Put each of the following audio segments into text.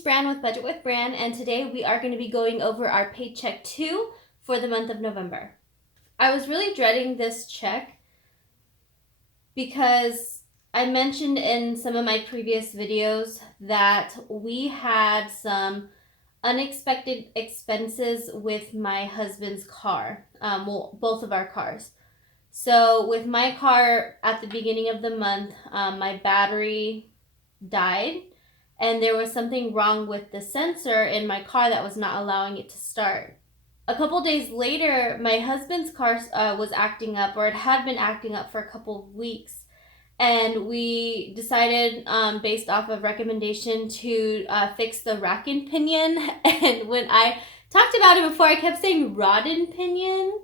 is Bran with Budget with Bran, and today we are going to be going over our Paycheck 2 for the month of November. I was really dreading this check because I mentioned in some of my previous videos that we had some unexpected expenses with my husband's car, both of our cars. So with my car at the beginning of the month, my battery died. And there was something wrong with the sensor in my car that was not allowing it to start. A couple days later, my husband's car was acting up, or it had been acting up for a couple of weeks. And we decided, based off of recommendation, to fix the rack and pinion. And when I talked about it before, I kept saying rod and pinion.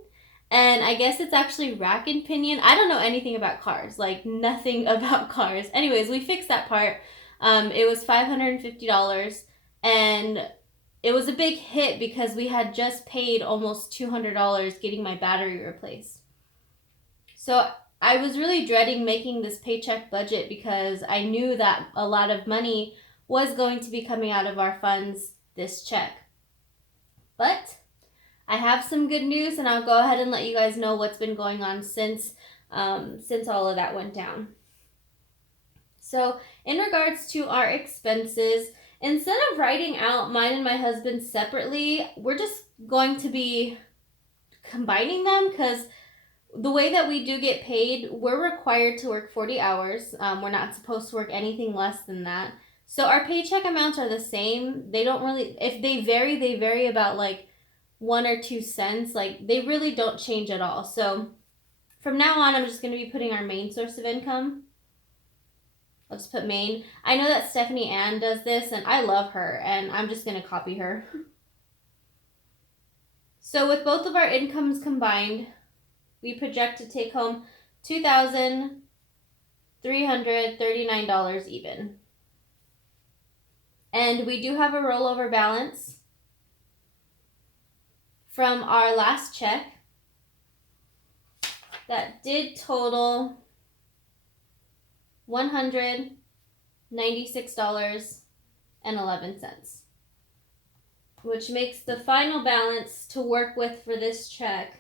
And I guess it's actually rack and pinion. I don't know anything about cars, like nothing about cars. Anyways, we fixed that part. It was $550, and it was a big hit because we had just paid almost $200 getting my battery replaced. So I was really dreading making this paycheck budget because I knew that a lot of money was going to be coming out of our funds this check. But I have some good news, and I'll go ahead and let you guys know what's been going on since all of that went down. So in regards to our expenses, instead of writing out mine and my husband's separately, we're just going to be combining them because the way that we do get paid, we're required to work 40 hours. We're not supposed to work anything less than that. So our paycheck amounts are the same. They don't really, if they vary about like 1 or 2 cents. Like they really don't change at all. So from now on, I'm just going to be putting our main source of income. I'll just put main. I know that Stephanie Ann does this, and I love her, and I'm just going to copy her. So with both of our incomes combined, we project to take home $2,339 even. And we do have a rollover balance from our last check that did total $196.11, which makes the final balance to work with for this check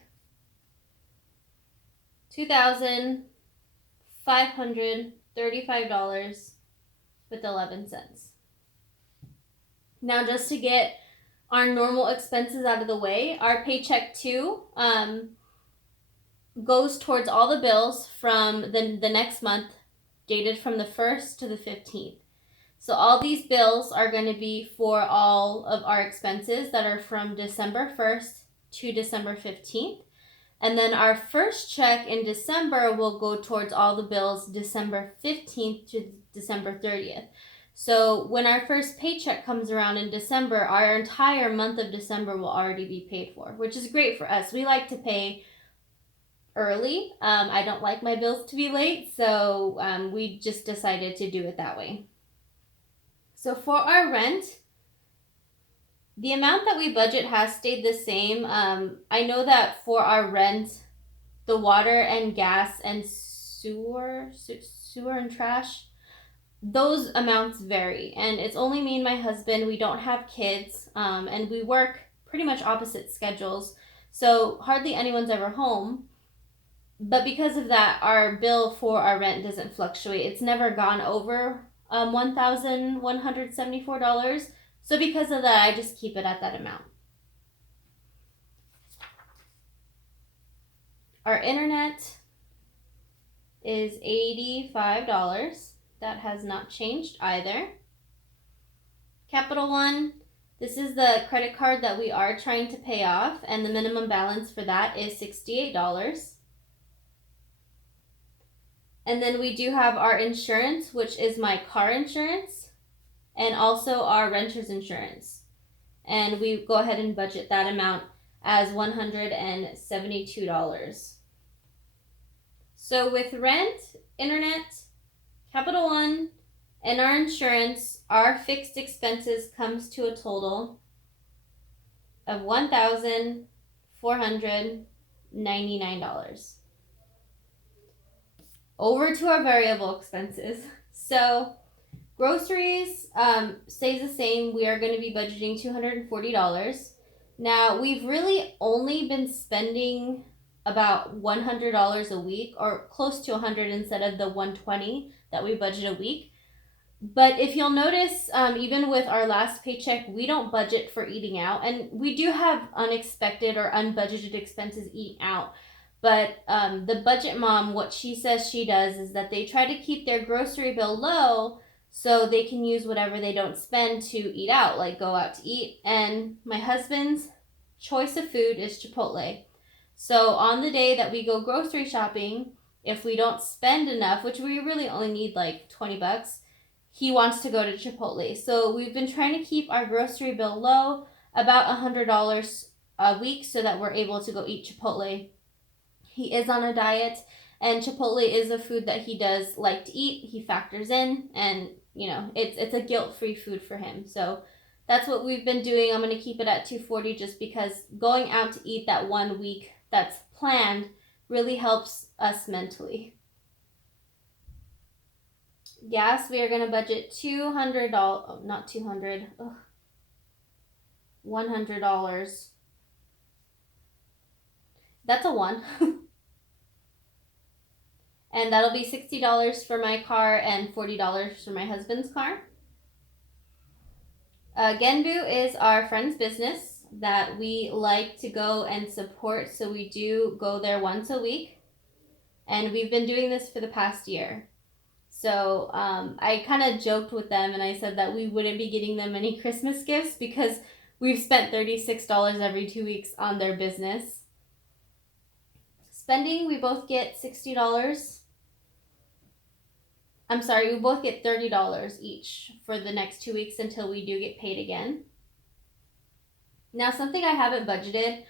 $2,535.11. Now, just to get our normal expenses out of the way, our paycheck 2 goes towards all the bills from the next month, dated from the 1st to the 15th. So all these bills are going to be for all of our expenses that are from December 1st to December 15th. And then our first check in December will go towards all the bills December 15th to December 30th. So when our first paycheck comes around in December, our entire month of December will already be paid for, which is great for us. We like to pay early. I don't like my bills to be late, so we just decided to do it that way. So for our rent, the amount that we budget has stayed the same. I know that for our rent, the water and gas and sewer and trash, those amounts vary. And it's only me and my husband. We don't have kids, and we work pretty much opposite schedules. So hardly anyone's ever home. But because of that, our bill for our rent doesn't fluctuate. It's never gone over $1,174. So because of that, I just keep it at that amount. Our internet is $85. That has not changed either. Capital One, this is the credit card that we are trying to pay off, and the minimum balance for that is $68. And then we do have our insurance, which is my car insurance, and also our renter's insurance. And we go ahead and budget that amount as $172. So with rent, internet, Capital One, and our insurance, our fixed expenses comes to a total of $1,499. Over to our variable expenses. So Groceries stays the same. We are going to be budgeting $240. Now, we've really only been spending about $100 a week, or close to 100 instead of the 120 that we budget a week. But if you'll notice, even with our last paycheck, we don't budget for eating out. And we do have unexpected or unbudgeted expenses eating out. But the budget mom, what she says she does is that they try to keep their grocery bill low so they can use whatever they don't spend to eat out, like go out to eat. And my husband's choice of food is Chipotle. So on the day that we go grocery shopping, if we don't spend enough, which we really only need like $20, he wants to go to Chipotle. So we've been trying to keep our grocery bill low, about $100 a week, so that we're able to go eat Chipotle. He is on a diet, and Chipotle is a food that he does like to eat. He factors in, and you know, it's a guilt-free food for him. So that's what we've been doing. I'm going to keep it at $240 just because going out to eat that 1 week that's planned really helps us mentally. Gas, we are going to budget $100. That's a 1. And that'll be $60 for my car and $40 for my husband's car. Genbu is our friend's business that we like to go and support, so we do go there once a week. And we've been doing this for the past year. So I kind of joked with them and I said that we wouldn't be getting them any Christmas gifts because we've spent $36 every 2 weeks on their business. Spending, we both get $60. I'm sorry, we both get $30 each for the next 2 weeks until we do get paid again. Now, something I haven't budgeted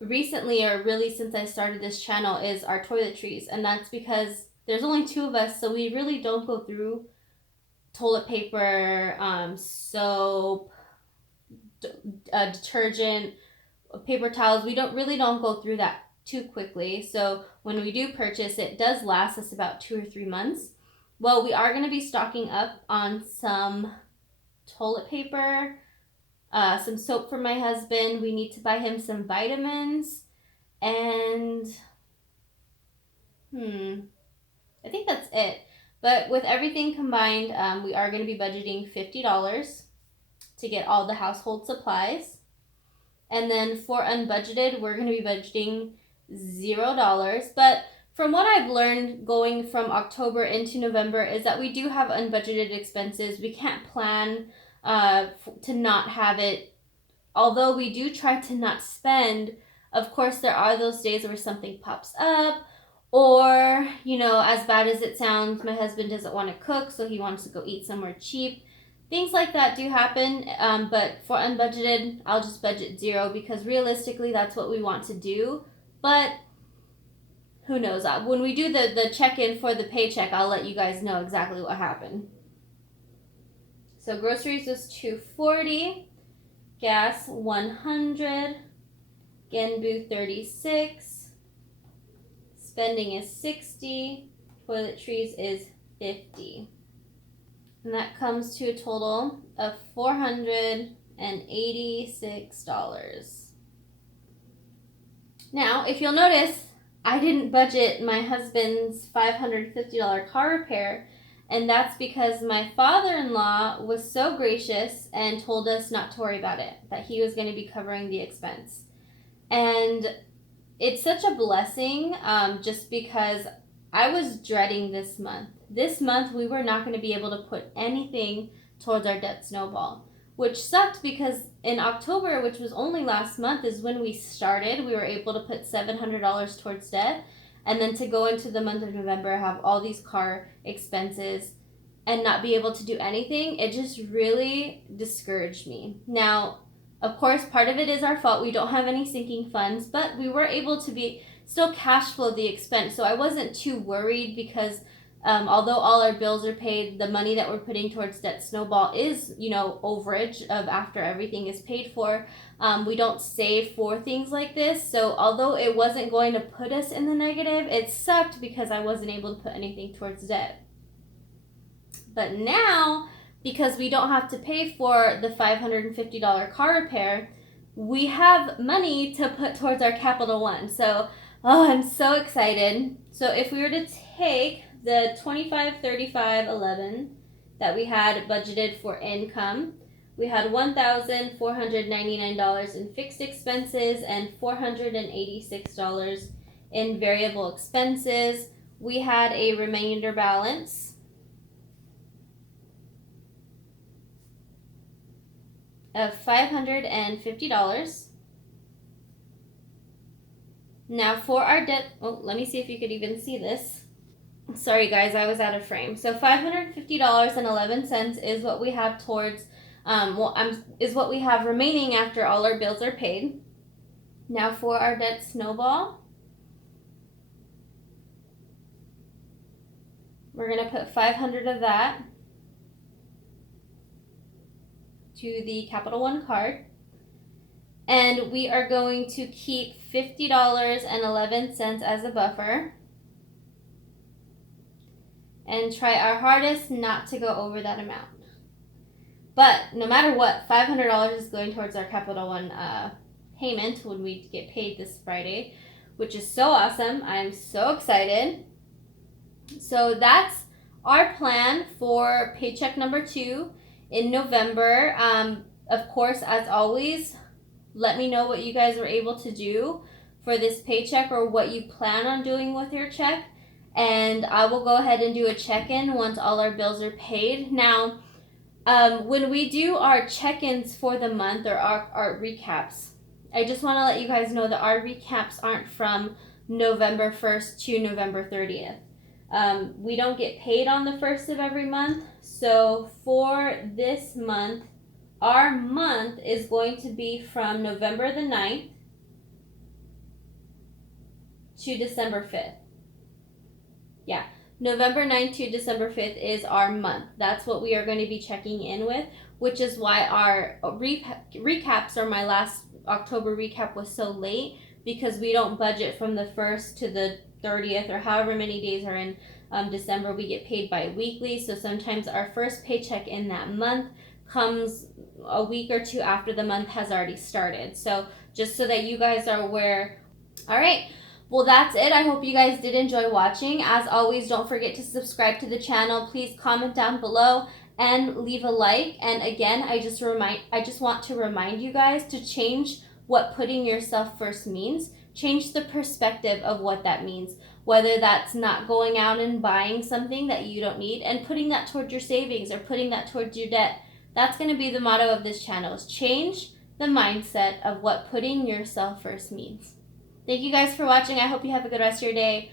recently, or really since I started this channel, is our toiletries. And that's because there's only 2 of us, so we really don't go through toilet paper, soap, detergent, paper towels. We really don't go through that too quickly. So when we do purchase, it does last us about 2 or 3 months. Well, we are going to be stocking up on some toilet paper, some soap for my husband. We need to buy him some vitamins, and I think that's it. But with everything combined, we are going to be budgeting $50 to get all the household supplies. And then for unbudgeted, we're going to be budgeting $0. But from what I've learned going from October into November is that we do have unbudgeted expenses. We can't plan to not have it. Although we do try to not spend, of course there are those days where something pops up, or, you know, as bad as it sounds, my husband doesn't want to cook, so he wants to go eat somewhere cheap. Things like that do happen, but for unbudgeted, I'll just budget $0 because realistically that's what we want to do. But who knows? When we do the check-in for the paycheck, I'll let you guys know exactly what happened. So groceries was $240, gas $100, Genbu $36, spending is $60, toiletries is $50. And that comes to a total of $486. Now, if you'll notice, I didn't budget my husband's $550 car repair, and that's because my father-in-law was so gracious and told us not to worry about it, that he was going to be covering the expense. And it's such a blessing, just because I was dreading this month. This month, we were not going to be able to put anything towards our debt snowball, which sucked because in October, which was only last month, is when we started. We were able to put $700 towards debt, and then to go into the month of November, have all these car expenses and not be able to do anything, it just really discouraged me. Now, of course, part of it is our fault. We don't have any sinking funds, but we were able to still cash flow the expense. So I wasn't too worried because although all our bills are paid, the money that we're putting towards debt snowball is, you know, overage of after everything is paid for. We don't save for things like this. So although it wasn't going to put us in the negative, it sucked because I wasn't able to put anything towards debt. But now, because we don't have to pay for the $550 car repair, we have money to put towards our Capital One. So, oh, I'm so excited. So if we were to take the 25, 35, 11 that we had budgeted for income, we had $1,499 in fixed expenses and $486 in variable expenses. We had a remainder balance of $550. Now for our debt, oh, let me see if you could even see this. Sorry guys, I was out of frame. So $550.11 is what we have towards, is what we have remaining after all our bills are paid. Now for our debt snowball, we're gonna put 500 of that to the Capital One card. And we are going to keep $50.11 as a buffer and try our hardest not to go over that amount. But no matter what, $500 is going towards our Capital One payment when we get paid this Friday, which is so awesome. I'm so excited. So that's our plan for paycheck number 2 in November. Of course, as always, let me know what you guys were able to do for this paycheck or what you plan on doing with your check. And I will go ahead and do a check-in once all our bills are paid. Now, when we do our check-ins for the month or our recaps, I just want to let you guys know that our recaps aren't from November 1st to November 30th. We don't get paid on the 1st of every month. So for this month, our month is going to be from November the 9th to December 5th. Yeah, November 9th to December 5th is our month. That's what we are going to be checking in with, which is why our recaps, or my last October recap, was so late, because we don't budget from the 1st to the 30th or however many days are in December. We get paid bi-weekly, so sometimes our first paycheck in that month comes a week or two after the month has already started. So just so that you guys are aware. All right, well, that's it. I hope you guys did enjoy watching. As always, don't forget to subscribe to the channel. Please comment down below and leave a like. And again, I just want to remind you guys to change what putting yourself first means. Change the perspective of what that means, whether that's not going out and buying something that you don't need and putting that towards your savings or putting that towards your debt. That's going to be the motto of this channel, is change the mindset of what putting yourself first means. Thank you guys for watching. I hope you have a good rest of your day.